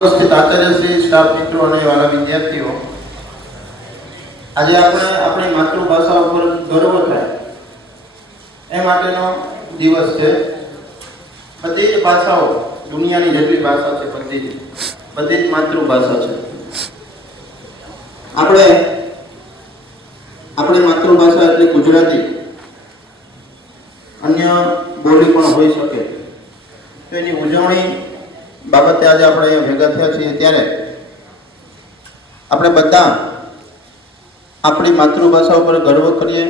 ઉપસ્થિત આચાર્યશ્રી, સ્ટાફ મિત્રો અને વાલા વિદ્યાર્થીઓ, આજે આપણે આપણી માતૃભાષા ઉપર ગર્વ થાય એ માટેનો દિવસ છે. બધી જ ભાષાઓ, દુનિયાની જેટલી ભાષા છે બધી જ માતૃભાષા છે. આપણી માતૃભાષા એટલે ગુજરાતી. અન્ય બોલી પણ હોઈ શકે. તો એની ઉજવણી બાબતે આજે આપણે અહીંયા ભેગા થયા છીએ ત્યારે આપણે બધા આપણી માતૃભાષા ઉપર ગર્વ કરીએ.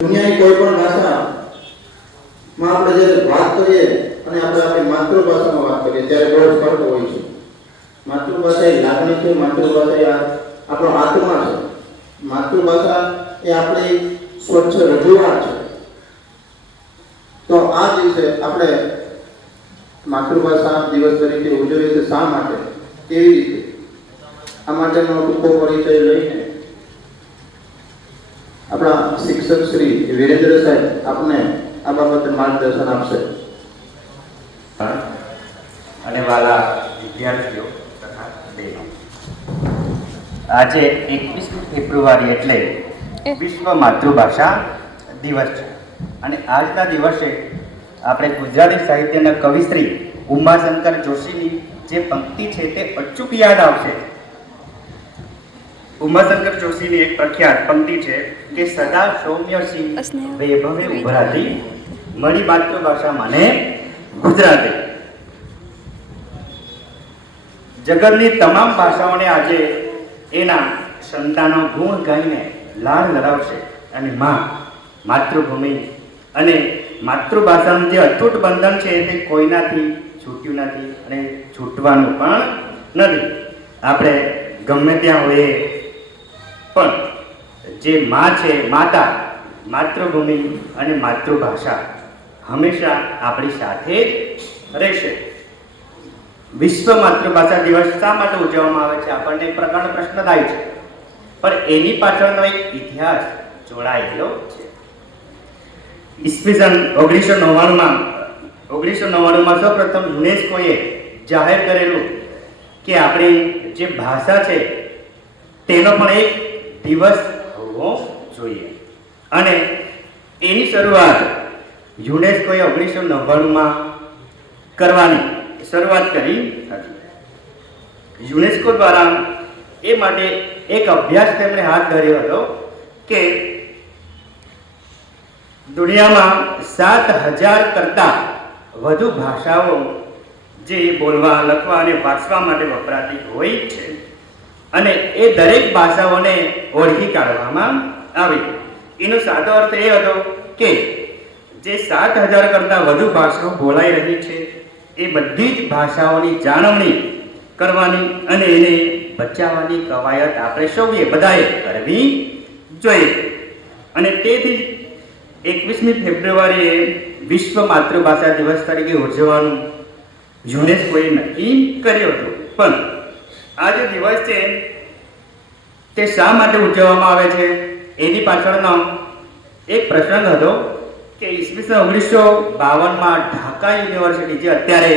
દુનિયાની કોઈ પણ ભાષામાં આપણે જે વાત કરીએ અને આપણે આપણી માતૃભાષામાં વાત કરીએ ત્યારે બહુ ફરક હોય છે. માતૃભાષા એ લાગણી છે, માતૃભાષા એ આપણો આત્મા છે, માતૃભાષા એ આપણી સ્વચ્છ રજૂઆત છે. તો આ દિવસે આપણે માતૃભાષા દિવસ તરીકે ઉજવીએ છીએ. શા માટે, કેવી રીતે, આ માટેનો ટૂંકો પરિચય લઈને આપણા શિક્ષક શ્રી વિરેન્દ્ર સાહેબ આપને આ બાબતે માર્ગદર્શન આપશે. અને વાલા વિદ્યાર્થીઓ તથા બહેનો, આજે 21 ફેબ્રુઆરી એટલે વિશ્વ માતૃભાષા દિવસ છે. અને આજના દિવસે આપણે ગુજરાતી સાહિત્યના કવિશ્રી ઉમાશંકર જોશીની જે પંક્તિ છે તે અચૂક યાદ આવશે. ઉમાશંકર જોશીની એક પ્રખ્યાત પંક્તિ છે કે સદા સૌમ્ય સિંહ વૈભવે ઉભરાતી મળી માતૃભાષા માને ગુજરાતી. જગતની તમામ ભાષાઓને આજે એના સંતાનો ગુણ ગાઈને લાડ લડાવશે. અને માતૃભૂમિ અને માતૃભાષાનું જે અતૂટ બંધન છે તે કોઈનાથી છૂટ્યું નથી અને છૂટવાનું પણ નથી. આપણે ગમે ત્યાં હોઈએ પણ જે માં છે, માતા, માતૃભૂમિ અને માતૃભાષા હંમેશા આપણી સાથે જ રહેશે. વિશ્વ માતૃભાષા દિવસ શા માટે ઉજવવામાં આવે છે? આપણને એક પ્રકારનો પ્રશ્ન થાય છે, પણ એની પાછળનો એક ઇતિહાસ જોડાયેલો છે. ઈસવીસન 1999માં સૌપ્રથમ યુનેસ્કોએ જાહેર કરેલું કે આપણી જે ભાષા છે તેનો પણ એક દિવસ હોવો જોઈએ. અને એની શરૂઆત યુનેસ્કોએ 1999માં કરવાની શરૂઆત કરી હતી. યુનેસ્કો દ્વારા એ માટે એક અભ્યાસ તેમણે હાથ ધર્યો હતો કે દુનિયામાં 7000 કરતાં વધુ ભાષાઓ જે બોલવા, લખવા અને વાંચવા માટે વપરાતી હોય છે. અને એ દરેક ભાષાઓને ઓળખી કાઢવામાં આવી. એનો સાદો અર્થ એ હતો કે જે 7000 કરતાં વધુ ભાષાઓ બોલાઈ રહી છે એ બધી જ ભાષાઓની જાળવણી કરવાની અને એને બચાવવાની કવાયત આપણે સૌએ બધાએ કરવી જોઈએ. અને તેથી 21મી ફેબ્રુઆરીએ વિશ્વ માતૃભાષા દિવસ તરીકે ઉજવવાનું યુનેસ્કોએ નક્કી કર્યું હતું. પણ આ જે દિવસ છે તે શા માટે ઉજવવામાં આવે છે એની પાછળનો એક પ્રસંગ હતો કે ઈસવીસન 1952માં ઢાકા યુનિવર્સિટી જે અત્યારે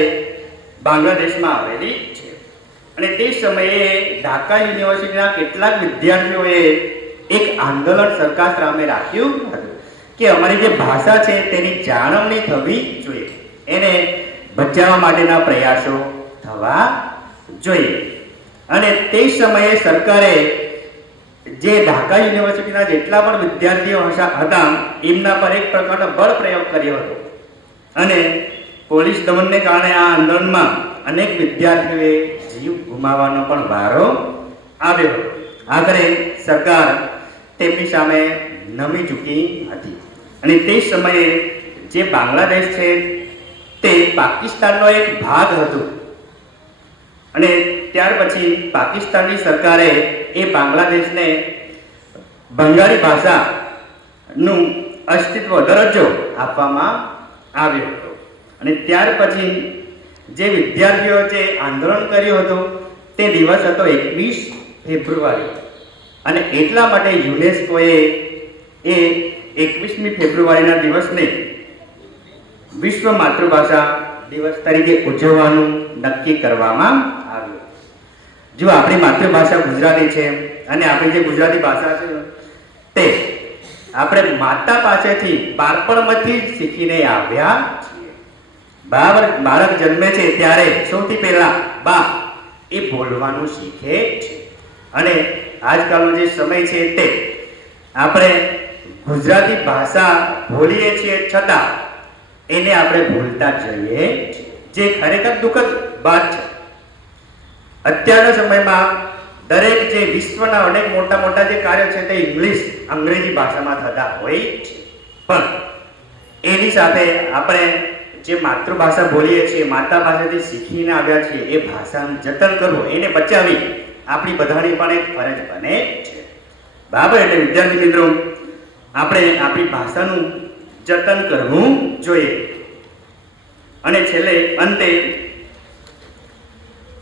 બાંગ્લાદેશમાં આવેલી છે, અને તે સમયે ઢાકા યુનિવર્સિટીના કેટલાક વિદ્યાર્થીઓએ એક આંદોલન સરકાર સામે રાખ્યું હતું કે અમારી જે ભાષા છે તેની જાળવણી થવી જોઈએ, એને બચાવવા માટેના પ્રયાસો થવા જોઈએ. અને તે સમયે સરકારે જે ઢાકા યુનિવર્સિટીના જેટલા પણ વિદ્યાર્થીઓ હતા એમના પર એક પ્રકારનો બળ પ્રયોગ કર્યો હતો. અને પોલીસ દમનને કારણે આ આંદોલનમાં અનેક વિદ્યાર્થીઓએ જીવ ગુમાવવાનો પણ વારો આવ્યો. આખરે સરકાર તેમની સામે નમી ચૂકી હતી. અને તે સમયે જે બાંગ્લાદેશ છે તે પાકિસ્તાનનો એક ભાગ હતો. અને ત્યાર પછી પાકિસ્તાનની સરકારે એ બાંગ્લાદેશને બંગાળી ભાષાનું અસ્તિત્વ, દરજ્જો આપવામાં આવ્યો હતો. અને ત્યાર પછી જે વિદ્યાર્થીઓ જે આંદોલન કર્યું હતું તે દિવસ હતો 21 ફેબ્રુઆરી. અને એટલા માટે યુનેસ્કોએ એ 21મી ફેબ્રુઆરીના દિવસને વિશ્વ માતૃભાષા દિવસ તરીકે ઉજવવાનું નક્કી કરવામાં આવ્યું. જો આપણી માતૃભાષા ગુજરાતી છે અને આપણી જે ગુજરાતી ભાષા છે તે આપણે માતા પાસેથી બાળપણમાંથી જ શીખીને આવ્યા છીએ. બાળક જન્મે છે ત્યારે સૌથી પહેલા બા એ બોલવાનું શીખે છે અને આજકાલનો જે સમય છે તે આપણે ગુજરાતી ભાષા બોલીએ છીએ છતાં એને આપણે ભૂલતા જઈએ છીએ, જે ખરેખર દુઃખદ વાત છે. અત્યારના સમયમાં દરેક જે વિશ્વના અનેક મોટા મોટા જે કાર્યો છે તે ઇંગ્લિશ અંગ્રેજી ભાષામાં થતા હોય છે, પણ એની સાથે આપણે જે માતૃભાષા બોલીએ છીએ, માતા પાસેથી શીખીને આવ્યા છીએ, એ ભાષાનું જતન કરવું, એને બચાવી આપણી બધાની પણ એક ફરજ બને છે. બરાબર? એટલે વિદ્યાર્થી મિત્રો, આપણે આપણી ભાષાનું જતન કરવું જોઈએ. અને છેલ્લે અંતે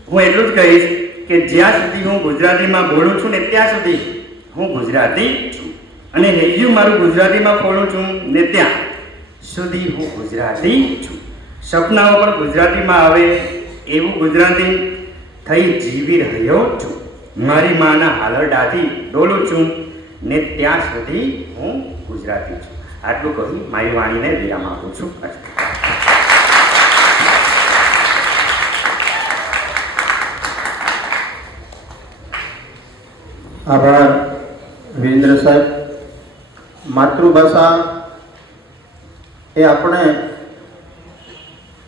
હું એટલું જ કહીશ કે જ્યાં સુધી હું ગુજરાતીમાં બોલું છું ને ત્યાં સુધી હું ગુજરાતી છું, અને હૈયું મારું ગુજરાતીમાં ખોલું છું ને ત્યાં સુધી હું ગુજરાતી છું. સપનાઓ પણ ગુજરાતીમાં આવે એવું ગુજરાતી થઈ જીવી રહ્યો છું. મારી માના હાલરડાથી ડોલું છું ને ત્યાં સુધી હું ગુજરાતી છું. આટલું કહી મારી વાણીને વિરામ આપું છું. આભાર વિરેન્દ્ર સાહેબ. માતૃભાષા એ આપણે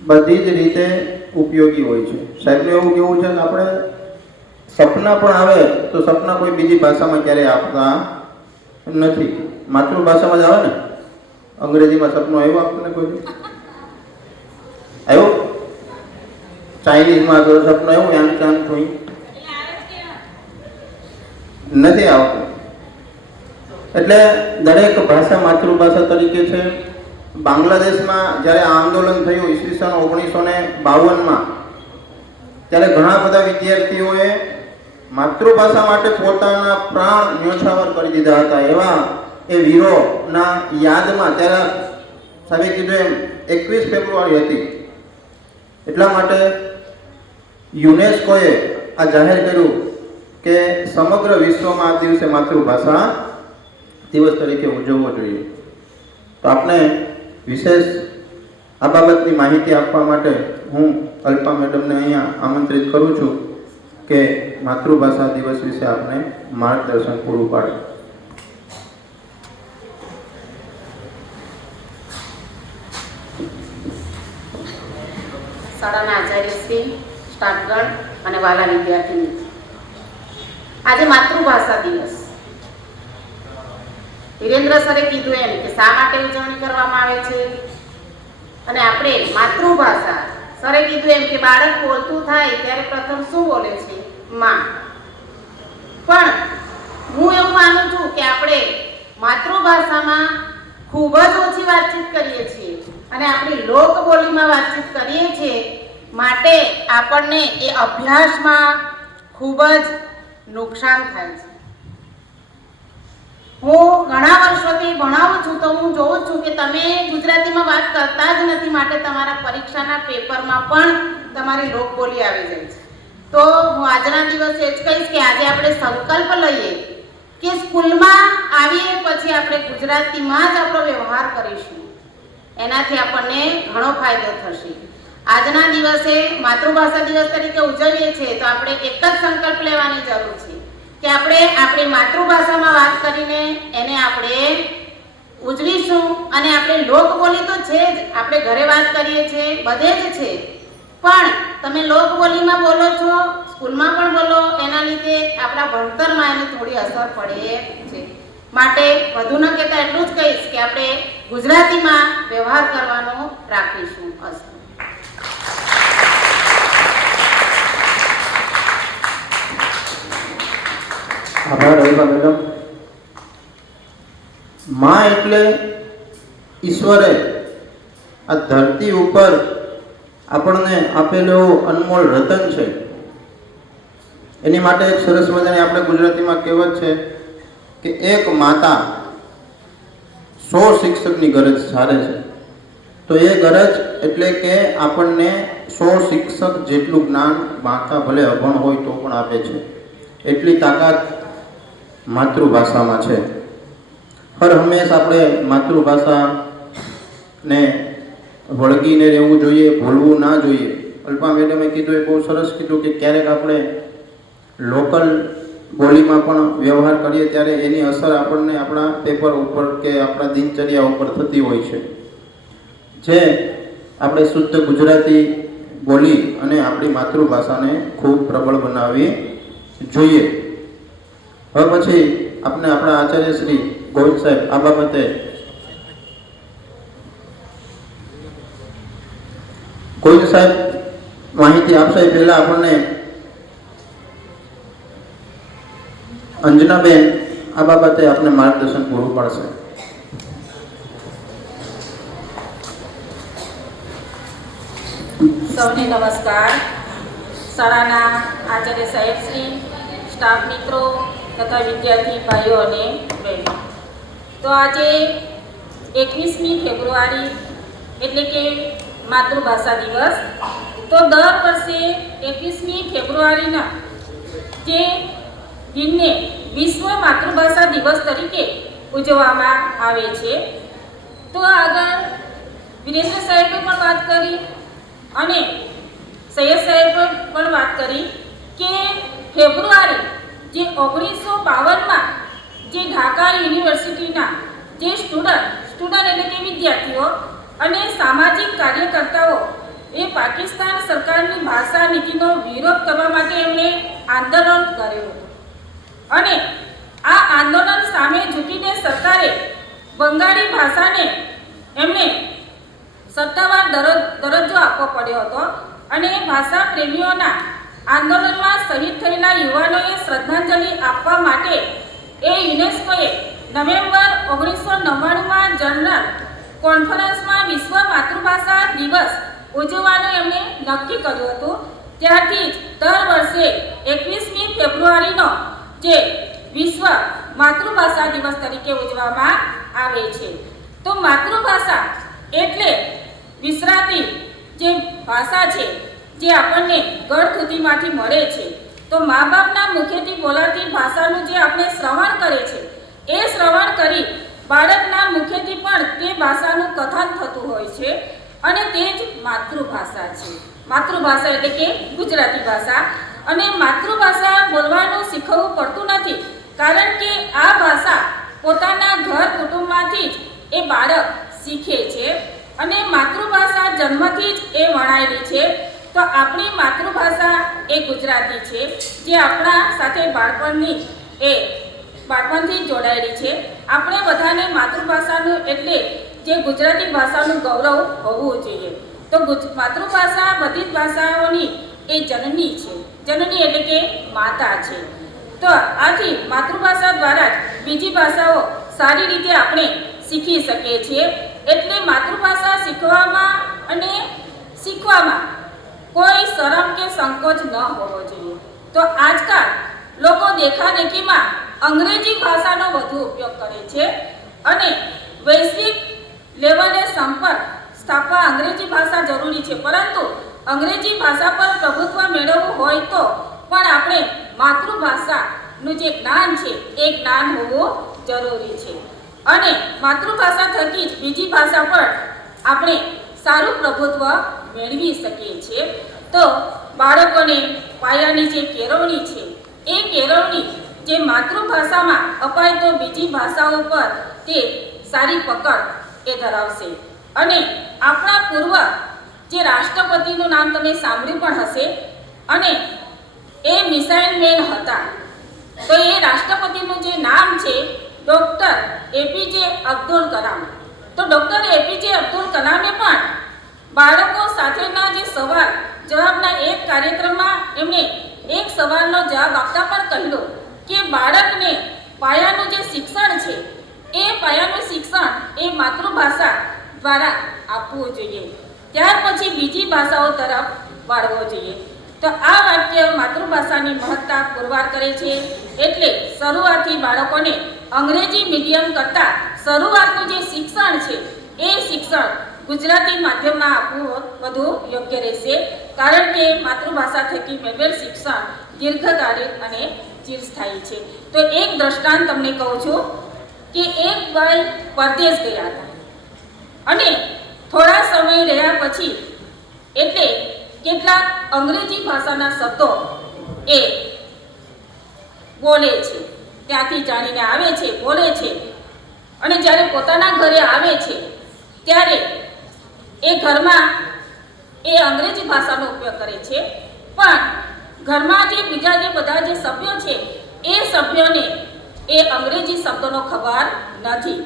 બધી જ રીતે ઉપયોગી હોય છે. સાહેબનું એવું કેવું છે કે આપણે સપના પણ આવે તો સપના કોઈ બીજી ભાષામાં ક્યારેય આપતા નથી, માતૃભાષામાં જ આવે ને. અંગ્રેજીમાં સપનું આવ્યું આપણને કોઈ? આવ્યું? ચાઇનીઝમાં સપનું આવ્યું? એમ ચાન કોઈ નથી આવતું. એટલે દરેક ભાષા માતૃભાષા તરીકે છે. બાંગ્લાદેશમાં જ્યારે આંદોલન થયું ઈસવીસન 1952માં, ત્યારે ઘણા બધા વિદ્યાર્થીઓએ માતૃભાષા માટે પોતાના પ્રાણ ન્યોછાવર કરી દીધા હતા. એવા એ વીરોના યાદમાં ત્યારે સાહેબે કીધું એમ 21 ફેબ્રુઆરી હતી. એટલા માટે યુનેસ્કોએ આ જાહેર કર્યું કે સમગ્ર વિશ્વમાં આ દિવસે માતૃભાષા દિવસ તરીકે ઉજવવો જોઈએ. તો આપણે વિશેષ આ બાબતની માહિતી આપવા માટે હું અલ્પા મેડમને અહીંયા આમંત્રિત કરું છું કે માતૃભાષા દિવસ વિશે આપણે માર્ગદર્શન પૂરું પાડે. શાળાના આચાર્યશ્રી, સ્ટાફગણ અને વાલા વિદ્યાર્થીની, આજે માતૃભાષા દિવસ. વિરેન્દ્ર સરે કીધું એમ કે શા માટે ઉજવણી કરવામાં આવે છે, અને આપણે માતૃભાષા, સરે કીધું એમ કે બાળક બોલતું થાય ત્યારે પ્રથમ શું બોલે છે? માં. પણ હું એવું માનું છું કે આપણે માતૃભાષામાં ખૂબ જ ઓછી વાતચીત કરીએ છીએ અને આપણી લોકબોલીમાં વાતચીત કરીએ છીએ, માટે આપણને એ અભ્યાસમાં ખૂબ જ નુકસાન થાય છે. હું ઘણા વર્ષોથી ભણાવું છું તો હું જોઉં છું કે તમે ગુજરાતીમાં વાત કરતા જ નથી, માટે તમારા પરીક્ષાના પેપરમાં પણ તમારી લોકબોલી આવી જાય છે. તો હું આજના દિવસે જ કહીશ કે આજે આપણે સંકલ્પ લઈએ કે સ્કૂલમાં આવીએ પછી આપણે ગુજરાતીમાં જ આપણો વ્યવહાર કરીશું, એનાથી આપણને ઘણો ફાયદો થશે. આજના દિવસે માતૃભાષા દિવસ તરીકે ઉજવીએ છીએ તો આપણે એક જ સંકલ્પ લેવાની જરૂર છે કે આપણે આપણી માતૃભાષામાં વાત કરીને એને આપણે ઉજવીશું. અને આપણે લોકબોલી તો છે જ, આપણે ઘરે વાત કરીએ છીએ, બધે જ છે, પણ તમે લોકબોલીમાં બોલો છો, સ્કૂલમાં પણ બોલો, એના લીધે આપણા ભણતરમાં એની થોડી અસર પડે છે. માટે વધુ ન કહેતા એટલું જ કહીશ કે આપણે ગુજરાતીમાં વ્યવહાર કરવાનો રાખીશું. આભાર રવિભા મેડમ. માં એટલે ઈશ્વરે આ ધરતી ઉપર આપણને આપેલું અનમોલ રતન છે. એની માટે એક સરસ મજાની આપણે ગુજરાતીમાં કહેવત છે કે એક માતા 100 શિક્ષકની ગરજ સારે છે. તો તો એ ગરજ એટલે કે આપણને 100 શિક્ષક જેટલું જ્ઞાન બાકા ભલે અભણ હોય તો પણ આપે છે, એટલી તાકાત માતૃભાષામાં છે. હર હંમેશ આપણે માતૃભાષાને વળગીને રહેવું જોઈએ, ભૂલવું ના જોઈએ. અલ્પા મેડમે કીધું એ બહુ સરસ કીધું કે ક્યારેક આપણે લોકલ બોલીમાં પણ વ્યવહાર કરીએ ત્યારે એની અસર આપણને આપણા પેપર ઉપર કે આપણા દિનચર્યા ઉપર થતી હોય છે. જે આપણે શુદ્ધ ગુજરાતી બોલી અને આપણી માતૃભાષાને ખૂબ પ્રબળ બનાવવી જોઈએ. હવે પછી આપણે આપણા આચાર્ય શ્રી ગોવિંદ સાહેબ આ બાબતે ગોવિંદ સાહેબ માહિતી આપશે એ પહેલા આપણને અંજનાબેન આ બાબતે આપણે માર્ગદર્શન પૂરું પાડશે. સૌને નમસ્કાર. શાળાના આચાર્ય સાહેબશ્રી, સ્ટાફ મિત્રો તથા વિદ્યાર્થી ભાઈઓ અને બહેનો, તો આજે 21મી ફેબ્રુઆરી એટલે કે માતૃભાષા દિવસ. તો દર વર્ષે 21મી ફેબ્રુઆરીના જે દિનને વિશ્વ માતૃભાષા દિવસ તરીકે ઉજવવામાં આવે છે. તો આગળ વિરેન્દ્ર સાહેબે પણ વાત કરી અને સૈયદ સાહેબે પણ વાત કરી કે ફેબ્રુઆરી જે 1952માં જે ઢાકા યુનિવર્સિટીના જે સ્ટુડન્ટ એટલે કે વિદ્યાર્થીઓ અને સામાજિક કાર્યકર્તાઓ એ પાકિસ્તાન સરકારની ભાષા નીતિનો વિરોધ કરવા માટે એમણે આંદોલન કર્યું હતું. અને આ આંદોલન સામે ઝૂકીને સરકારે બંગાળી ભાષાને એમને સત્તાવાર દરજ્જો આપવો પડ્યો હતો. અને ભાષા પ્રેમીઓના આંદોલનમાં શહીદ થયેલા યુવાનોએ શ્રદ્ધાંજલિ આપવા માટે એ યુનેસ્કોએ નવેમ્બર 1999માં જનરલ કોન્ફરન્સમાં વિશ્વ માતૃભાષા દિવસ ઉજવવાનું એમણે નક્કી કર્યું હતું. ત્યારથી જ દર વર્ષે 21મી ફેબ્રુઆરીનો જે વિશ્વ માતૃભાષા દિવસ તરીકે ઉજવવામાં આવે છે. તો માતૃભાષા એટલે વિસરાતી જે ભાષા છે જે આપણને ગળથૂથીમાંથી મળે છે. તો મા બાપના મુખેથી બોલાતી ભાષાનું જે આપણે શ્રવણ કરે છે એ શ્રવણ કરી બાળકના મુખેથી પણ તે ભાષાનું કથન થતું હોય છે અને તે જ માતૃભાષા છે. માતૃભાષા એટલે કે ગુજરાતી ભાષા. અને માતૃભાષા બોલવાનું શીખવવું પડતું નથી, કારણ કે આ ભાષા પોતાના ઘર કુટુંબમાંથી જ એ બાળક શીખે છે. અને માતૃભાષા જન્મથી જ એ વણાયેલી છે. તો આપણી માતૃભાષા એ ગુજરાતી છે, જે આપણા સાથે બાળપણથી જોડાયેલી છે. આપણે બધાને માતૃભાષાનું એટલે જે ગુજરાતી ભાષાનું ગૌરવ હોવું જોઈએ. તો માતૃભાષા બધી જ ભાષાઓની એ જનની છે. જનની એટલે કે માતા છે. તો આથી માતૃભાષા દ્વારા જ બીજી ભાષાઓ સારી રીતે આપણે શીખી શકીએ છીએ. એટલે માતૃભાષા શીખવામાં કોઈ શરમ કે સંકોચ ન હોવો જોઈએ. તો આજકાલ લોકો દેખાદેખીમાં અંગ્રેજી ભાષાનો વધુ ઉપયોગ કરે છે અને વૈશ્વિક લેવલે સંપર્ક સ્થાપવા અંગ્રેજી ભાષા જરૂરી છે. પરંતુ અંગ્રેજી ભાષા પર પ્રભુત્વ મેળવવું હોય તો પણ આપણે માતૃભાષાનું જે જ્ઞાન છે એ જ્ઞાન હોવું જરૂરી છે. અને માતૃભાષા થકી જ બીજી ભાષા પર આપણે સારું પ્રભુત્વ મેળવી શકીએ છીએ. તો બાળકોને પાયાની જે કેળવણી છે એ કેળવણી જે માતૃભાષામાં અપાય તો બીજી ભાષાઓ પર તે સારી પકડ એ ધરાવશે. અને આપણા પૂર્વ જે રાષ્ટ્રપતિનું નામ તમે સાંભળ્યું પણ હશે અને એ મિસાઇલ મેન હતા. તો એ રાષ્ટ્રપતિનું જે નામ છે ડૉક્ટર એપીજે અબ્દુલ કલામ. તો ડૉક્ટર એપીજે અબ્દુલ કલામે પણ બાળકો સાથેના જે સવાલ જવાબના એક કાર્યક્રમમાં એમણે એક સવાલનો જવાબ આપતા પણ કહ્યું કે બાળકને પાયાનું જે શિક્ષણ છે એ પાયાનું શિક્ષણ એ માતૃભાષા દ્વારા આપવું જોઈએ, ત્યાર પછી બીજી ભાષાઓ તરફ વાળવો જોઈએ. તો આ વાક્ય માતૃભાષાની મહત્તા પુરવાર કરે છે. એટલે શરૂઆતથી બાળકોને અંગ્રેજી મીડિયમ કરતાં શરૂઆતનું જે શિક્ષણ છે એ શિક્ષણ ગુજરાતી માધ્યમમાં આપવું વધુ યોગ્ય રહેશે, કારણ કે માતૃભાષા થકી મેળવેલ શિક્ષણ દીર્ઘકાલીન અને ચિરસ્થાયી છે. તો એક દ્રષ્ટાંત તમને કહું છું કે એક ભાઈ પરદેશ ગયા હતા અને થોડા સમય રહ્યા પછી એટલે કેટલાક અંગ્રેજી ભાષાના શબ્દો એ બોલે છે, ત્યાંથી જાણીને આવે છે, બોલે છે, અને જ્યારે પોતાના ઘરે આવે છે ત્યારે એ ઘરમાં એ અંગ્રેજી ભાષાનો ઉપયોગ કરે છે, પણ ઘરમાં જે બીજા જે બધા જે સભ્યો છે એ સભ્યોને એ અંગ્રેજી શબ્દોનો ખબર નથી,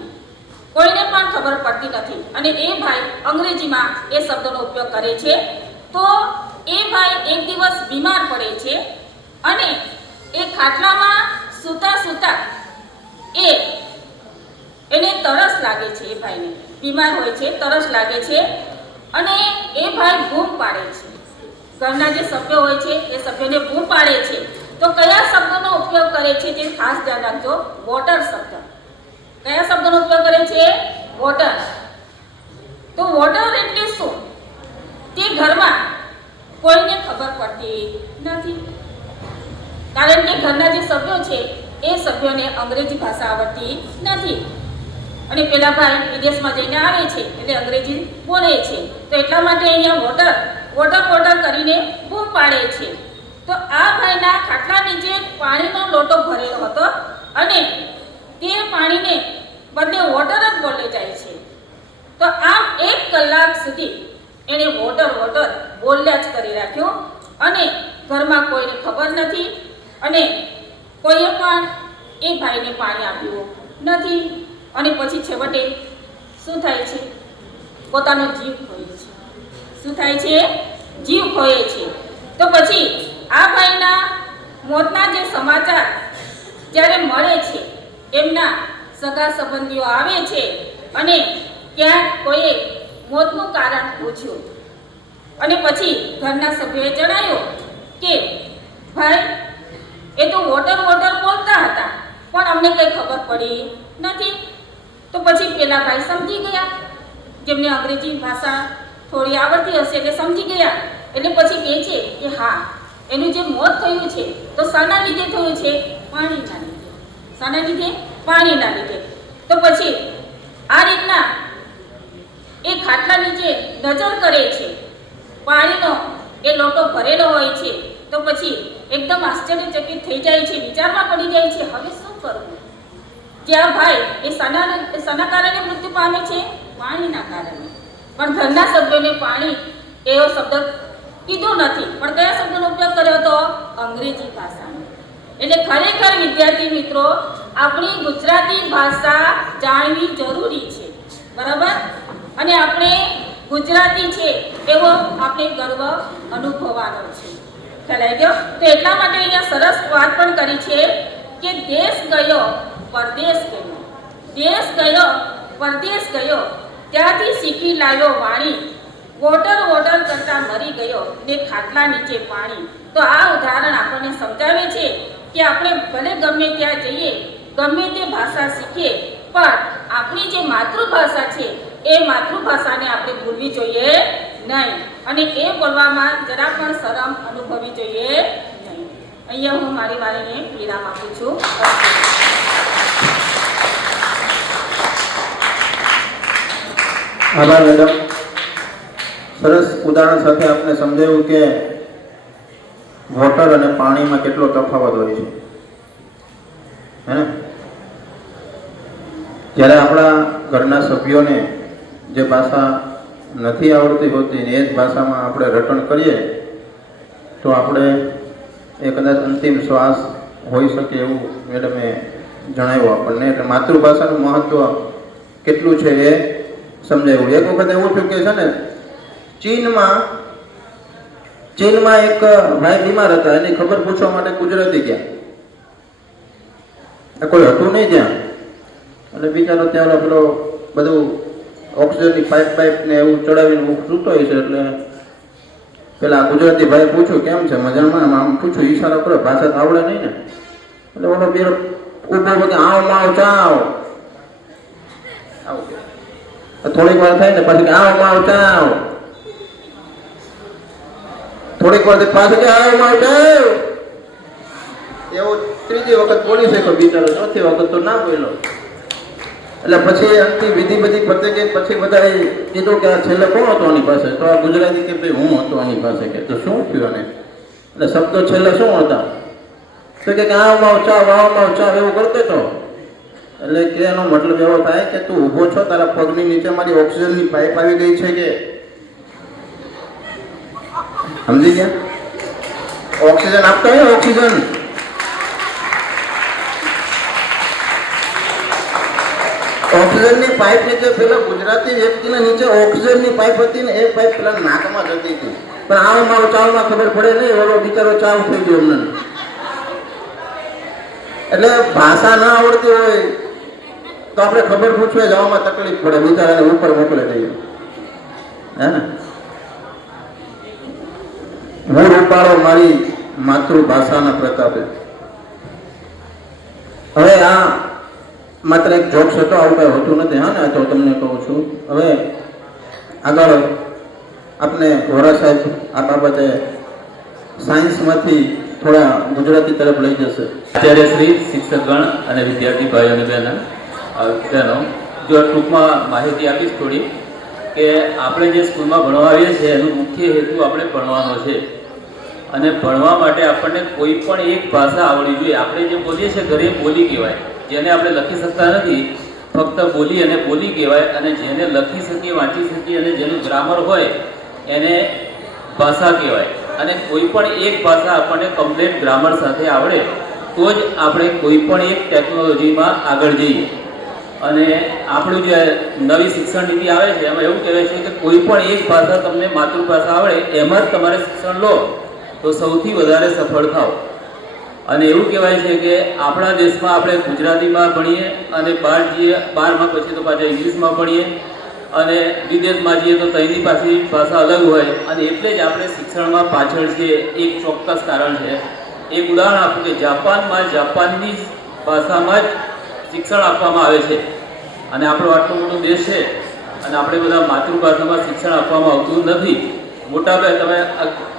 કોઈને પણ ખબર પડતી નથી, અને એ ભાઈ અંગ્રેજીમાં એ શબ્દોનો ઉપયોગ કરે છે. તો એ ભાઈ એક દિવસ બીમાર પડે છે અને એ ખાટલામાં સૂતા સૂતા એને તરસ લાગે છે. એ ભાઈને બીમાર હોય છે, તરસ લાગે છે અને એ ભાઈ બૂમ પાડે છે. ઘરના જે સભ્યો હોય છે એ સભ્યોને બૂમ પાડે છે. તો કયા શબ્દોનો ઉપયોગ કરે છે તે ખાસ ધ્યાન રાખજો. વોટર શબ્દ. કયા શબ્દોનો ઉપયોગ કરે છે? વોટર. તો વોટર એટલે શું તે ઘરમાં કોઈને ખબર પડતી નથી, કારણ કે ઘરના જે સભ્યો છે એ સભ્યોને અંગ્રેજી ભાષા આવડતી નથી, અને પેલા ભાઈ વિદેશમાં જઈને આવે છે એટલે અંગ્રેજી બોલે છે. તો એટલા માટે અહીંયા વોટર વોટર વોટર કરીને બૂમ પાડે છે. તો આ ભાઈના ખાટલા નીચે પાણીનો લોટો ભરેલો હતો અને તે પાણીને બદલે વોટર જ બોલે જાય છે. તો આમ 1 કલાક સુધી એણે વોટર વોટર બોલ્યા જ કરી રાખ્યો અને ઘરમાં કોઈને ખબર નથી અને કોઈએ પણ એ ભાઈને પાણી આપ્યું નથી. અને પછી છેવટે શું થાય છે? પોતાનો જીવ ખોય છે. શું થાય છે? જીવ ખોય છે. તો પછી આ ભાઈના મોતના જે સમાચાર જ્યારે મળે છે, એમના સગા સંબંધીઓ આવે છે અને ક્યાંક કોઈએ મોતનું કારણ પૂછ્યું અને પછી ઘરના સભ્યોએ જણાવ્યું કે ભાઈ એ તો વોટર વોટર બોલતા હતા પણ અમને કંઈ ખબર પડી નથી. તો પછી પેલા ભાઈ સમજી ગયા, જેમને અંગ્રેજી ભાષા થોડી આવડતી હશે એટલે સમજી ગયા. એટલે પછી કહે છે કે હા, એનું જે મોત થયું છે તો શાના લીધે થયું છે? પાણીના લીધે. શાના લીધે? પાણીના લીધે. તો પછી આ રીતના એ ખાટલા નીચે નજર કરે છે, પાણીનો એ લોટો ભરેલો હોય છે. તો પછી એકદમ આશ્ચર્યચકિત થઈ જાય છે, વિચારમાં પડી જાય છે હવે શું કરવું? જ્યાં ભાઈ એ શાના કારણે મૃત્યુ પામે છે? પાણીના કારણે. પણ ઘરના સભ્યોને પાણી એવો શબ્દ કીધો નથી, પણ કયા શબ્દનો ઉપયોગ કર્યો હતો? અંગ્રેજી ભાષાનો. એટલે ખરેખર વિદ્યાર્થી મિત્રો, આપણી ગુજરાતી ભાષા જાણવી જરૂરી છે, બરાબર? અને આપણે ગુજરાતી છે એવો આપણે ગર્વ અનુભવવાનો છે. ખ્યાલ આવી ગયો? તો એટલા માટે અહીંયા સરસ વાત પણ કરી છે કે દેશ ગયો પરદેશ ગયો, દેશ ગયો પરદેશ ગયો, ત્યાંથી શીખી લાવ્યો વાણી, વોટર વોટર કરતા મરી ગયો ને ખાટલા નીચે પાણી. તો આ ઉદાહરણ આપણને સમજાવે છે કે આપણે ભલે ગમે ત્યાં જઈએ, ગમે તે ભાષા શીખીએ, પણ આપણી જે માતૃભાષા છે એ માતૃભાષાને આપણે ભૂલવી જોઈએ નહીં, અને એ બોલવામાં જરા પણ શરમ અનુભવવી જોઈએ નહીં. અહીંયા હું મારી વાણીને વિરામ આપું છું. આભાર મેડમ. સરસ ઉદાહરણ સાથે આપને સમજાવ્યું કે વોટર અને પાણીમાં કેટલો તફાવત હોય છે, હે ને? જ્યારે આપણા ઘરના સભ્યોને જે ભાષા નથી આવડતી હોતી ને એ જ ભાષામાં આપણે રટણ કરીએ તો આપણે એ કદાચ અંતિમ શ્વાસ હોઈ શકે એવું મેડમે જણાવ્યું આપણને. એટલે માતૃભાષાનું મહત્વ કેટલું છે એ સમજાવ્યું. એક વખત એવું થયું કે છે ને, ચીનમાં એક ભાઈ બીમાર હતા, એની ખબર પૂછવા માટે ગુજરાતી ગયા, કોઈ હતું નહીં ત્યાં. અને બિચારો ત્યાં પેલો બધું ઓક્સિજનની પાઇપ ને એવું ચડાવીને સૂતો હોય છે. એટલે પેલા ગુજરાતી ભાઈ પૂછ્યું કેમ છે, મજામાં? આમ પૂછ્યું, ઈશારો કરો, ભાષા તો આવડે નહીં ને. એટલે ઓલો બેરો ઉભો કે આવ માવ ચાવ આવું. થોડીક વાર થાય ને પછી આવ માવ ચાવ, થોડીક વાર પાછું કે આવ માવ ચાવ, એવું ત્રીજી વખત બોલી શકો બિચારો, ચોથી વખત તો ના બોલ્યો. એટલે પછી આખી વિધિ બધી પતે ગઈ. પછી બધાએ કીધું કે આ છેલ્લે કોણ હતો આની પાસે? તો આ ગુજરાતી કે ભાઈ હું હતો આની પાસે. કે તો શું થયું આને? એટલે શબ્દો છેલ્લે શું હતા? તો કે આવ માવ ચાવ, આવ માવ ચાવ એવું કરતો હતો. એટલે કે એનો મતલબ એવો થાય કે તું ઊભો છો, તારા પગની નીચે મારી ઓક્સિજનની પાઇપ આવી ગઈ છે કે સમજી ગયા? ઓક્સિજન આપતા હોય ઓક્સિજન, ઓક્સિજનની પાઇપ નીચે પેલા ગુજરાતી વ્યક્તિના નીચે ઓક્સિજનની પાઇપ હતી ને, એ પાઇપ પેલા નાકમાં જતી હતી. પણ આવ માવ ચાવમાં ખબર પડે નહીં, ઓલો બિચારો ચાવ થઈ ગયો અમને. એટલે ભાષા ના આવડતી હોય તો આપણે ખબર પૂછવા જવામાં તકલીફ પડે, બિચારાને ઉપર મોકલે દઈએ. હે ને? હું રૂપાળો મારી માતૃભાષાના પ્રતાપે. હવે આ માત્ર એક જોક્સ હતો, આવું કઈ હોતું નથી. હા ને? તો તમને કહું છું. હવે આગળ આપણે વોરા સાહેબ આ બાબતે સાયન્સમાંથી થોડા ગુજરાતી તરફ લઈ જશે. આચાર્ય શ્રી, શિક્ષકગણ અને વિદ્યાર્થી ભાઈઓ અને બહેનો, જો ટૂંકમાં માહિતી આપીશ થોડી, કે આપણે જે સ્કૂલમાં ભણવા આવીએ છીએ એનો મુખ્ય હેતુ આપણે ભણવાનો છે. અને ભણવા માટે આપણને કોઈ પણ એક ભાષા આવડવી જોઈએ. આપણે જે બોલીએ છીએ ઘરે બોલી કહેવાય, જેને આપણે લખી શકતા નથી, ફક્ત બોલી અને બોલી કહેવાય. અને જેને લખી શકીએ, વાંચી શકીએ અને જેનું ગ્રામર હોય એને ભાષા કહેવાય. અને કોઈ પણ એક ભાષા આપણને કમ્પ્લીટ ગ્રામર સાથે આવડે તો જ આપણે કોઈ પણ એક ટેકનોલોજીમાં આગળ જઈએ. અને આપણું જે નવી શિક્ષણ નીતિ આવે છે એમાં એવું કહેવાય છે કે કોઈ પણ એક ભાષા તમને માતૃભાષા આવડે એમાં જ તમારે શિક્ષણ લો તો સૌથી વધારે સફળ થાવ. અને એવું કહેવાય છે કે આપણા દેશમાં આપણે ગુજરાતીમાં ભણીએ અને બહાર જઈએ, બહારમાં પછી તો પાછા ઇંગ્લિશમાં ભણીએ, અને વિદેશમાં જઈએ તો તેની પાછી ભાષા અલગ હોય. અને એટલે જ આપણે શિક્ષણમાં પાછળ છીએ. એક ચોક્કસ કારણ છે. એક ઉદાહરણ આપું કે જાપાનમાં જાપાનની ભાષામાં જ શિક્ષણ આપવામાં આવે છે. અને આપણો આટલો મોટો દેશ છે અને આપણે બધા માતૃભાષામાં શિક્ષણ આપવામાં આવતું નથી. મોટાભાગે તમે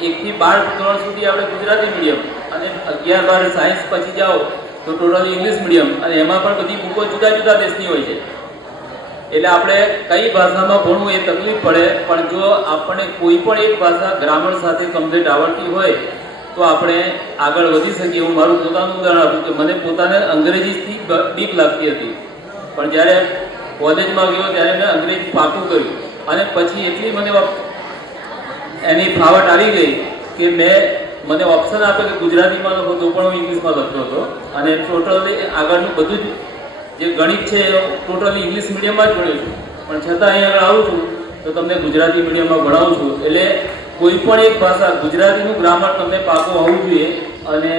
1 થી 12 ધોરણ સુધી આપણે ગુજરાતી મીડિયમ, અને 11-12 સાયન્સ પછી જાઓ તો ટોટલી ઇંગ્લિશ મીડિયમ, અને એમાં પણ બધી બુકો જુદા જુદા દેશની હોય છે. એટલે આપણે કઈ ભાષામાં ભણવું એ તકલીફ પડે. પણ જો આપણને કોઈ પણ એક ભાષા ગ્રામર સાથે કમ્પ્લીટ આવડતી હોય તો આપણે આગળ વધી શકીએ. હું મારું પોતાનું ઉદાહરણ આપું કે મને પોતાને અંગ્રેજીથી બીક લાગતી હતી, પણ જ્યારે કોલેજમાં ગયો ત્યારે મેં અંગ્રેજી પાકું કર્યું. અને પછી એટલી મને એની ફાવટ આવી ગઈ કે મને ઓપ્શન આપે કે ગુજરાતીમાં લખો તો પણ હું ઇંગ્લિશમાં લખતો હતો. અને ટોટલી આગળનું બધું જ જે ગણિત છે એ ટોટલી ઇંગ્લિશ મીડિયમમાં જ ભણ્યો છું. પણ છતાં અહીં આગળ આવું છું તો તમને ગુજરાતી મીડિયમમાં ભણાવું છું. એટલે કોઈ પણ એક ભાષા, ગુજરાતીનું ગ્રામર તમને પાકું હોવું જોઈએ. અને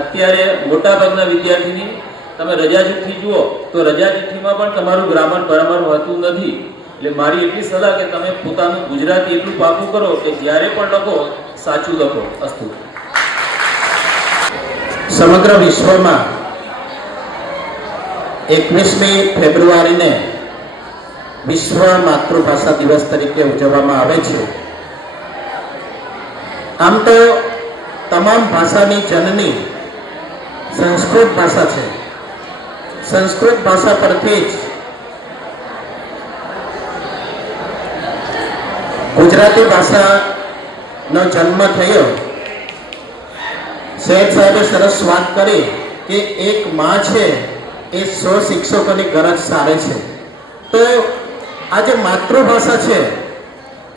અત્યારે મોટાભાગના વિદ્યાર્થીની તમે રજા ચિઠ્ઠી જુઓ તો રજા ચિઠ્ઠીમાં પણ તમારું ગ્રામર બરાબર હોતું નથી. એટલે મારી એટલી સલાહ કે તમે પોતાનું ગુજરાતી એટલું પાકું કરો કે જ્યારે પણ લખો સાચું લખો. અસ્તુ. સમગ્ર વિશ્વમાં 21મી ફેબ્રુઆરીને વિશ્વ માતૃભાષા દિવસ તરીકે ઉજવવામાં આવે છે. આમ તો તમામ ભાષાની જનની સંસ્કૃત ભાષા છે. સંસ્કૃત ભાષા પરથી જ ગુજરાતી ભાષાનો જન્મ થયો. શેઠ સાહેબે સરસ વાત કરી કે એક માં છે એ 100 શિક્ષકોની ગરજ સારે છે. તો આ જે માતૃભાષા છે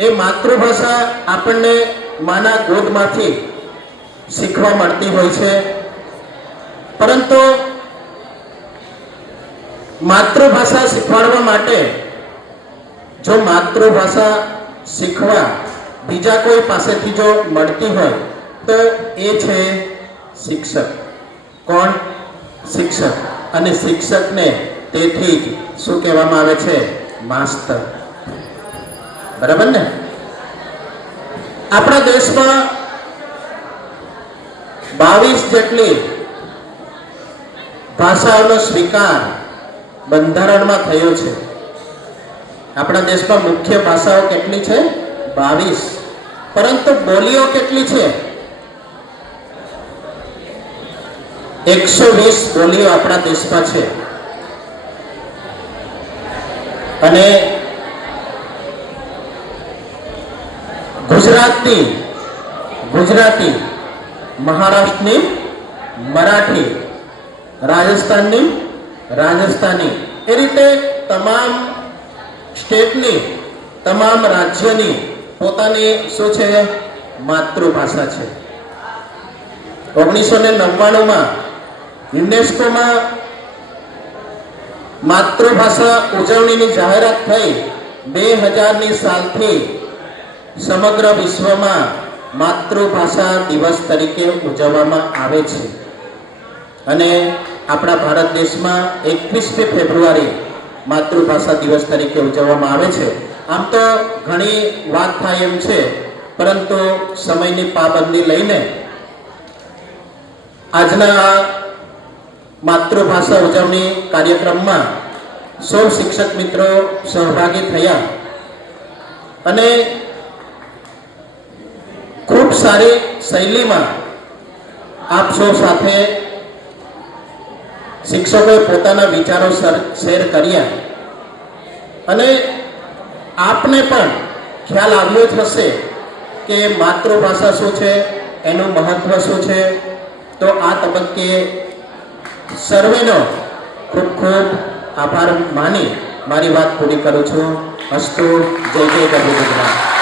એ માતૃભાષા આપણને માના ગોદમાંથી શીખવા મળતી હોય છે. પરંતુ માતૃભાષા શીખવાડવા માટે જો માતૃભાષા શીખવા બીજા કોઈ પાસેથી જો મળતી હોય તો એ છે શિક્ષક. કોણ? શિક્ષક. અને શિક્ષકને તેથી જ શું કહેવામાં આવે છે? માસ્તર. બરાબર ને? આપણા દેશમાં 22 જેટલી ભાષાઓનો સ્વીકાર બંધારણમાં થયો છે. આપણા દેશમાં મુખ્ય ભાષાઓ કેટલી છે? 22. પરંતુ બોલીઓ કેટલી છે? 120 બોલીઓ આપણા દેશમાં છે. અને ગુજરાતી, મહારાષ્ટ્રની મરાઠી, રાજસ્થાનની રાજસ્થાની, એ રીતે તમામ સ્ટેટની, તમામ રાજ્યની પોતાની શું છે? માતૃભાષા છે. 1999માં યુનેસ્કોમાં માતૃભાષા ઉજવણીની જાહેરાત થઈ. 2000ની સાલથી સમગ્ર વિશ્વમાં માતૃભાષા દિવસ તરીકે ઉજવવામાં આવે છે. અને આપણા ભારત દેશમાં 21મી ફેબ્રુઆરી માતૃભાષા દિવસ તરીકે ઉજવવામાં આવે છે. આમ તો ઘણી વાત થાય એમ છે, પરંતુ સમયની પાબંદી લઈને આજના આ માતૃભાષા ઉજવણી કાર્યક્રમમાં સૌ શિક્ષક મિત્રો સહભાગી થયા અને ખૂબ સારી શૈલીમાં આપ સૌ સાથે શિક્ષકોએ પોતાના વિચારો શેર કર્યા અને આપને પણ ખ્યાલ આવ્યો જ હશે કે માતૃભાષા શું છે, એનું મહત્વ શું છે. તો આ તબક્કે સર્વેનો ખૂબ ખૂબ આભાર માની મારી વાત પૂરી કરું છું. અસ્તુ. જય જય ગરવી ગુજરાત.